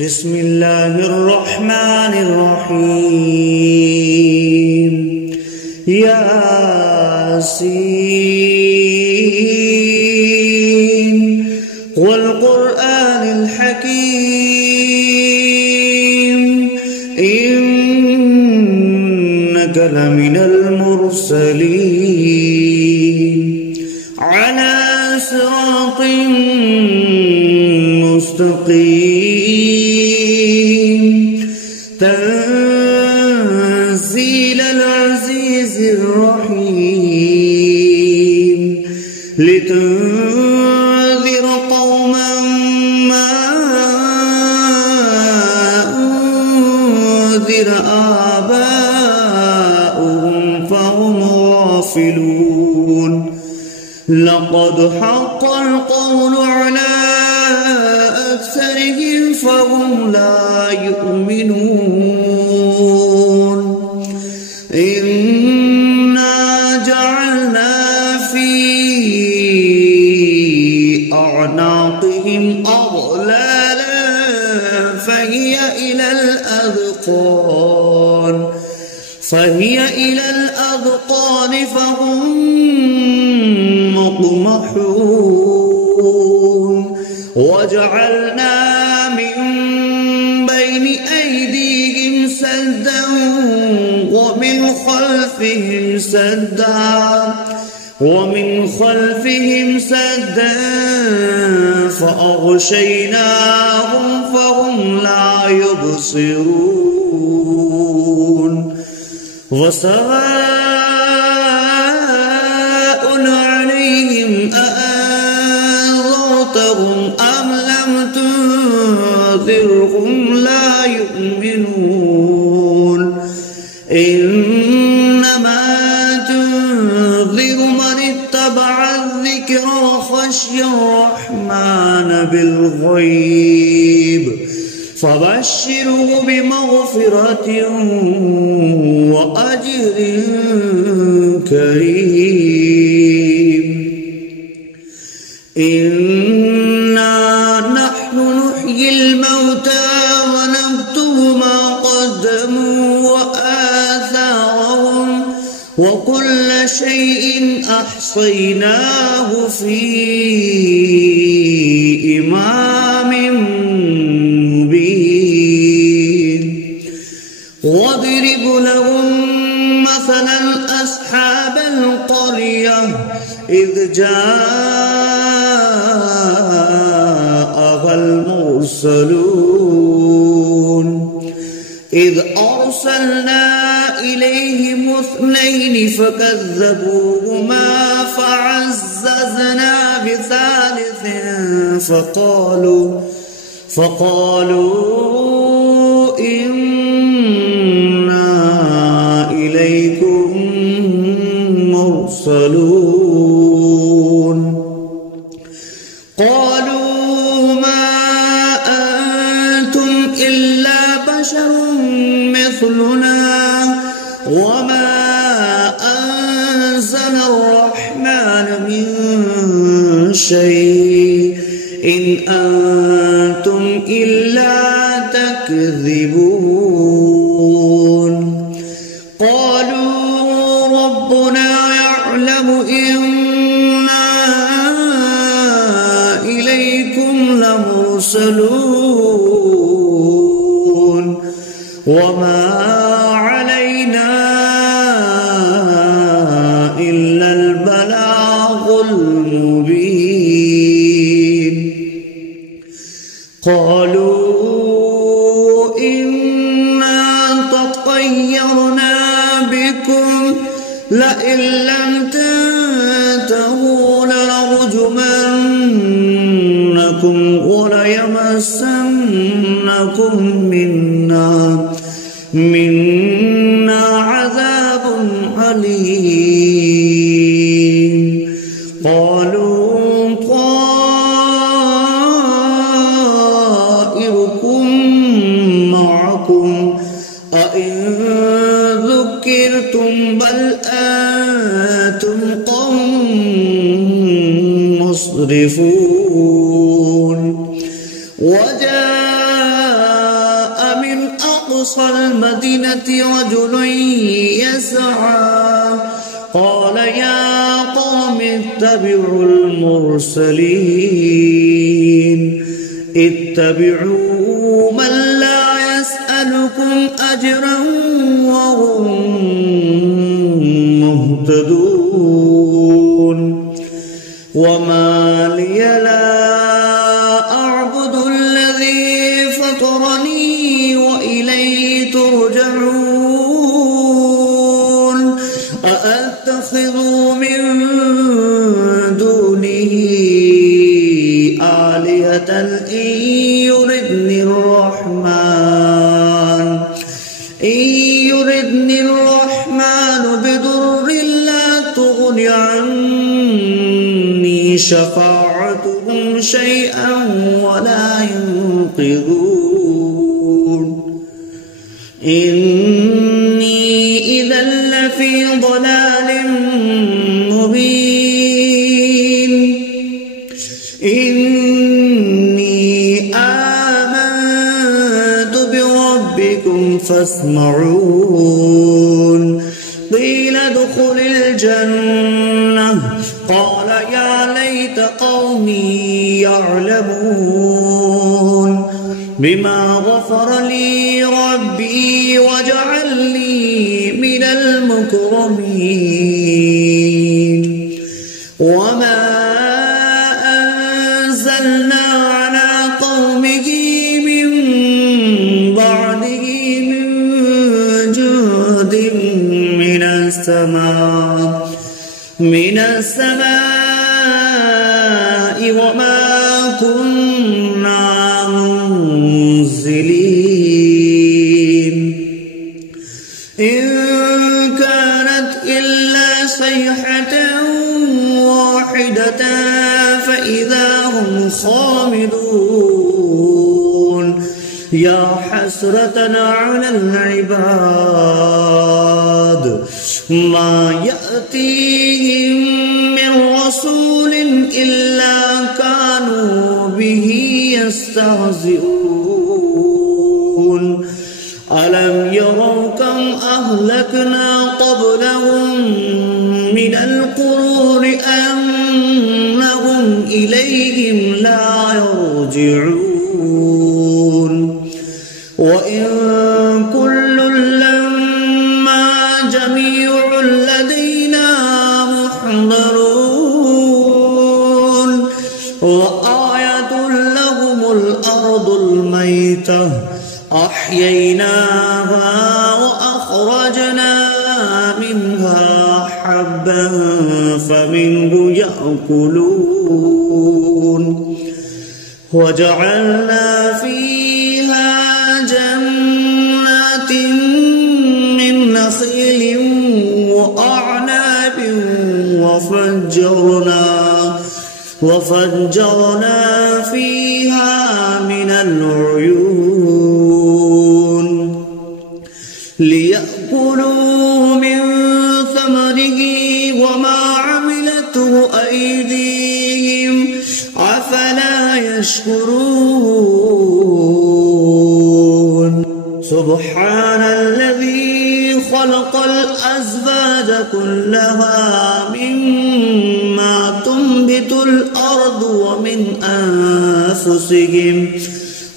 بسم الله الرحمن الرحيم. ياسين والقرآن الحكيم إنك لمن المرسلين على صراط مستقيم تنزيل العزيز الرحيم لتنذر قوما ما أنذر آباؤهم فهم غافلون. لقد حق القول على أكثرهم فهم لا يؤمنون. إنا جعلنا في أعناقهم أغلالا فهي إلى الأذقان فهم مقمحون. وجعلنا من بين أيديهم سدا ومن خلفهم سدا فأغشيناهم فهم لا يبصرون. وسواء عليهم أأنذرتهم أم لم تنذرهم لا يؤمنون. إنما تنذر من اتبع الذكر وخشي الرحمن بالغيب فبشره بمغفرة وأجر كريم. إنا نحن نحيي الموتى ونكتب ما قدموا وآثارهم وكل شيء أحصيناه في إمام مبين. واضرب لهم مثلا أصحاب القرية إذ جاءها المرسلون إذ أرسلنا إليهم 2 فكذبوهما فعززنا بثالث فقالوا إنا إليكم مرسلون. قالوا ما أنتم إلا بشر مثلنا وما أنزل الرحمن من شيء إن أنتم إلا تكذبون. قالوا ربنا يعلم إنا إليكم لمرسلون وما علينا إلا البلاغ المبين. قالوا إنا تطيرنا بكم لئن لم تنتهوا لنرجمنكم وليمسنكم منا عذاب أليم. قالوا طائركم معكم أئن ذكرتم بل أنتم قوم مسرفون. وجاء من أقصى المدينة رجل يسعى قال يا قوم اتبعوا المرسلين اتبعوا من لا يسألكم أجرا وهم مهتدون وما لي لا أعبد الذي فطرني وإليه ترجعون أأتخذ من دونه آلهة إن يردني الرحمن بضر لا تغن عني شفاعتهم شيئا ولا ينقذون إني إذا لفي ضلال مبين إني آمنت بربكم فاسمعون قيل ادخل الجنة قال يا ليت قومي يعلمون بما غفر لي ربي وجعلني من المكرمين وما أنزلنا على قومه من بعده من جند من السماء وما كنا منزلين إن كانت إلا صيحة واحدة فإذا هم خامدون يا حسرة على العباد ما يأتيهم من رسول إلا كانوا به يستهزئون ألم يروا كم أهلكنا قبلهم من القرون أنهم إليهم لا يرجعون وإن كل لما جميع لدينا محضرون وآية لهم الأرض الميتة أحييناها وأخرجنا منها حبا فمنه يأكلون وجعلنا فيها جنات من نخيل وأعناب وفجرنا فيها من العيون ليأكلوا من ثمره وما عملته أيديهم أفلا يشكرون سبحان الذي خلق الأزواج كلها مما تنبت الأرض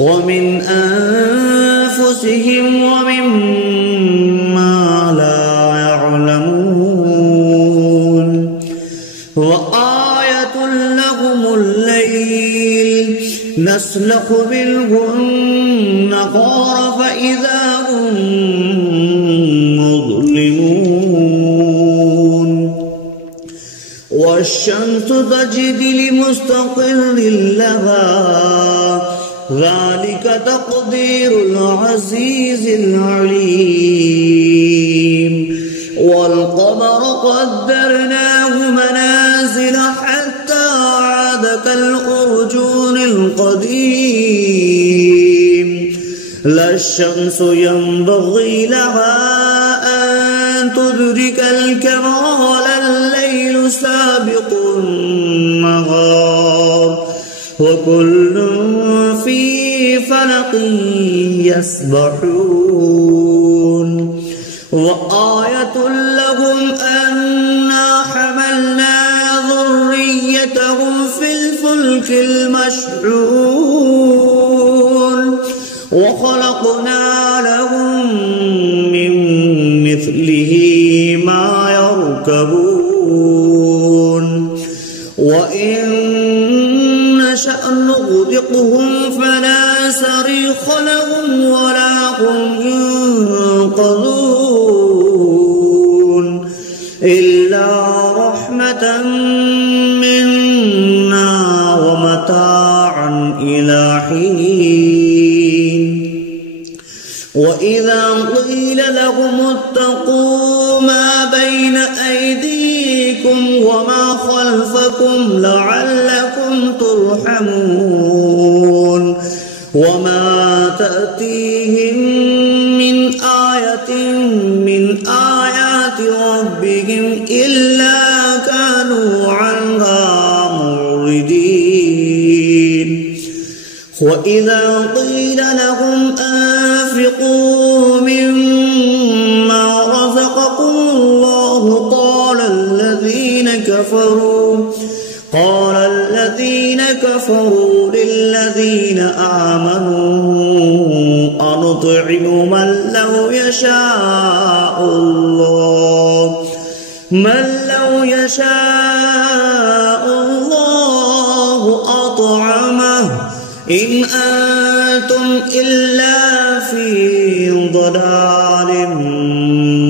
ومن أنفسهم ومما لا يعلمون وآية لهم الليل نسلخ منه النهار فإذا هم مظلمون والشمس تجري لمستقر لها ذلك تقدير العزيز العليم والقمر قدرناه منازل حتى عاد كالأرجون القديم لا الشمس ينبغي لها أن تدرك الكمال الليل سابق النهار وكل في فلق يسبحون وآية لهم أنا حملنا ذريتهم في الفلك المشحون وخلقنا لهم من مثله ما يركبون وإن نشأ نغرقهم فلا صريخ لهم ولا هم ينقذون إلا رحمة منا ومتاعا إلى حين وإذا قيل لهم اتقوا ما بين أيديكم وما خلفكم لعلكم ترحمون وما تأتيهم من آية من آيات ربهم إلا كانوا عنها معرضين وإذا قيل لهم أنفقوا مما رزقكم الله قال الذين كفروا للذين آمنوا أنطعم من لو يشاء الله أطعمه إن أنتم إلا في ضلال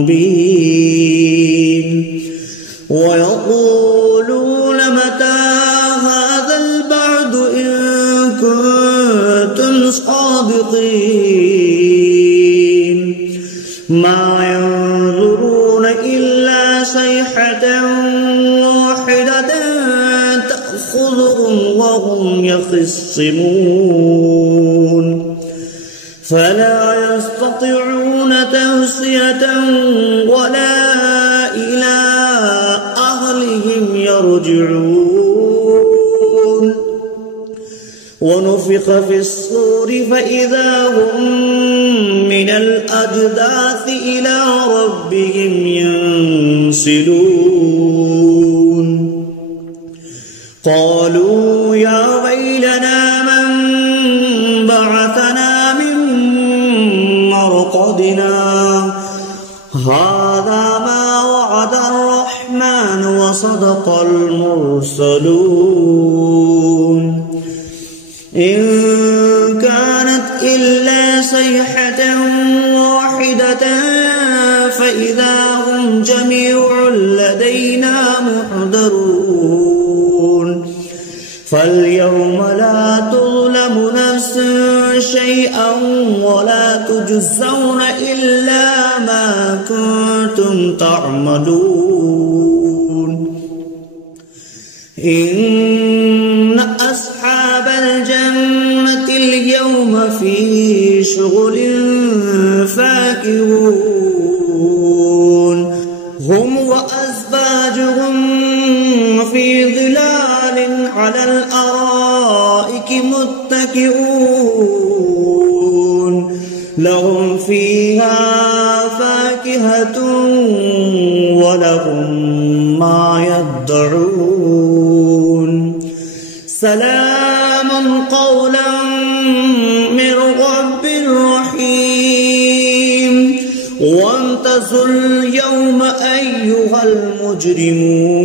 مبين ويقولون متى هذا البعد إن كنتم صادقين ما ينظرون إلا صيحة واحدة تأخذهم وهم يخصمون فلا يستطيعون توصية ولا إلى أهلهم يرجعون ونفخ في الصور فإذا هم من الأجداث إلى ربهم ينسلون قالوا يا ويلنا من بعثنا من مرقدنا هذا ما وعد الرحمن وصدق المرسلون إن كانت إلا صيحة واحدة فإذا هم جميع لدينا محضرون فاليوم لا تظلم نفس شيئا ولا تجزون إلا ما كنتم تعملون إن أصحاب الجنة اليوم في شغل فاكهون هم وأزواجهم في ظلال على الأرائك متكئون لهم فيها فاكهة ولهم ما يدعون سلام قولا من رب رحيم وامتازوا اليوم أيها المجرمون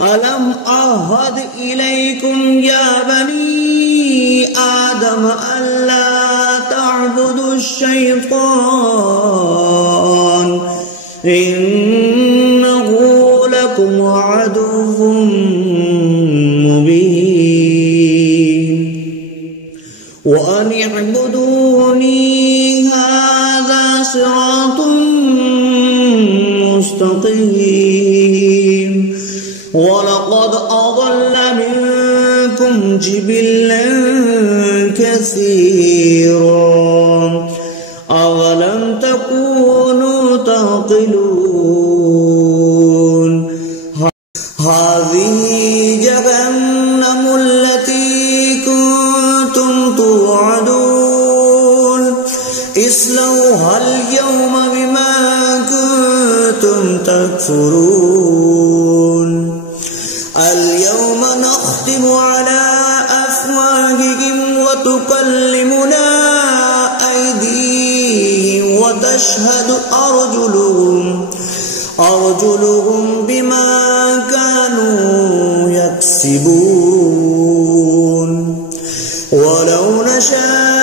ألم أعهد إليكم يا بني آدم ألا تعبدوا الشيطان إنه لكم عدو مبين وأن اعبدوني هذا صراط مستقيم ولقد أضل منكم جبلا كثيرا أولم تكونوا تعقلون هذه جهنم التي كنتم اصلوها اليوم بما كنتم تكفرون اليوم نختم على أفواههم وتكلمنا أيديهم وتشهد أرجلهم بما كانوا يكسبون ولو نشاء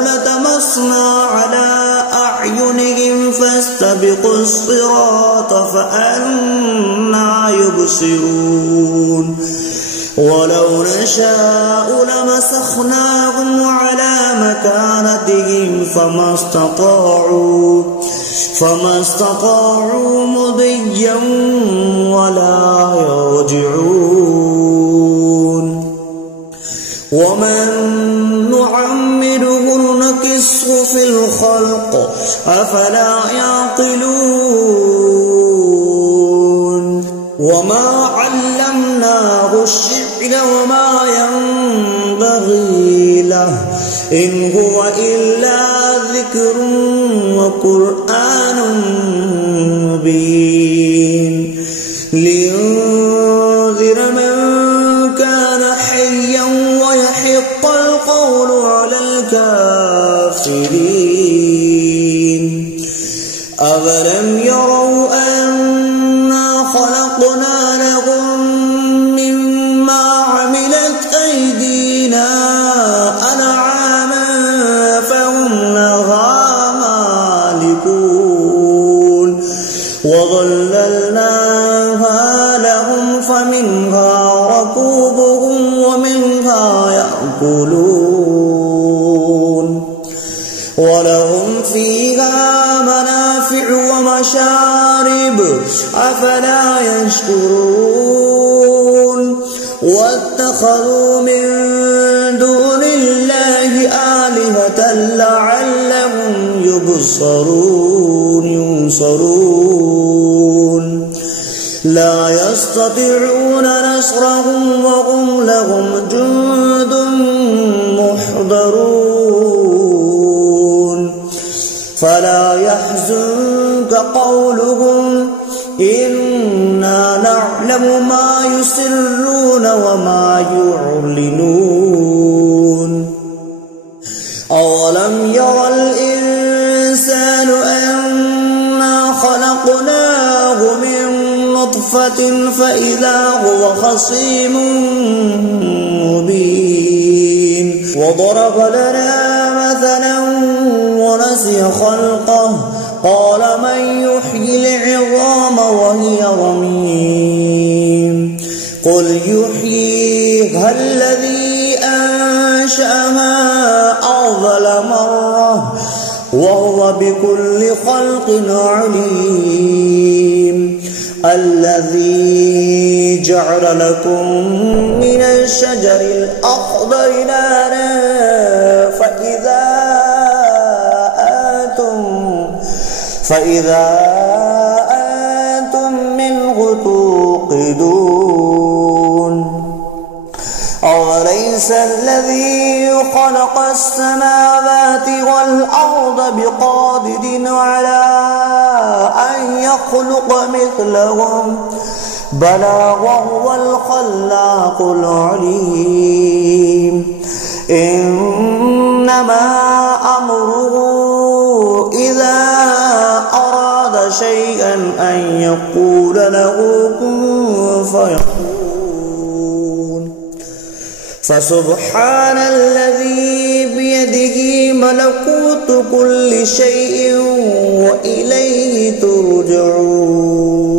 لطمسنا على أعينهم فاستبقوا الصراط فأنى يبصرون ولو نشاء لمسخناهم على مكانتهم فما استطاعوا مضيا ولا يرجعون ومن نعمره نكسه في الخلق أفلا يعقلون وما علمناه الشعر وما ينبغي له إن هو إلا ذكر وقرآن مبين لينذر من كان حيا ويحق القول على الكافرين أولم يروا أنا خلقنا لهم مما عملت أيدينا أنعاما فهم لها مالكون وظللناها لهم فمنها ركوبهم ومنها يأكلون ولهم فيها منافع ومشارب أفلا يشكرون واتخذوا من دون الله آلهة لعلهم ينصرون لا يستطيعون نصرهم وهم لهم جند محضرون فلا يحزنك قولهم إنا نعلم ما يسرون وما يعلنون أولم ير الإنسان أنا خلقناه من نطفة فإذا هو خصيم مبين وضرب لنا مثلا ونسي خلقه قال من يحيي العظام وهي رميم قل يحييها الذي أنشأها أول مرة وهو بكل خلق عليم الذي جعل لكم من الشجر الأخضر نارا فإذا أنتم منه توقدون أوليس الذي خلق السماوات والأرض بقادر على أن يخلق مثلهم بلى وهو الخلاق العليم إنما أمره إذا أراد شيئا أن يقول له كن فيكون فسبحان الذي بيده ملكوت كل شيء وإليه ترجعون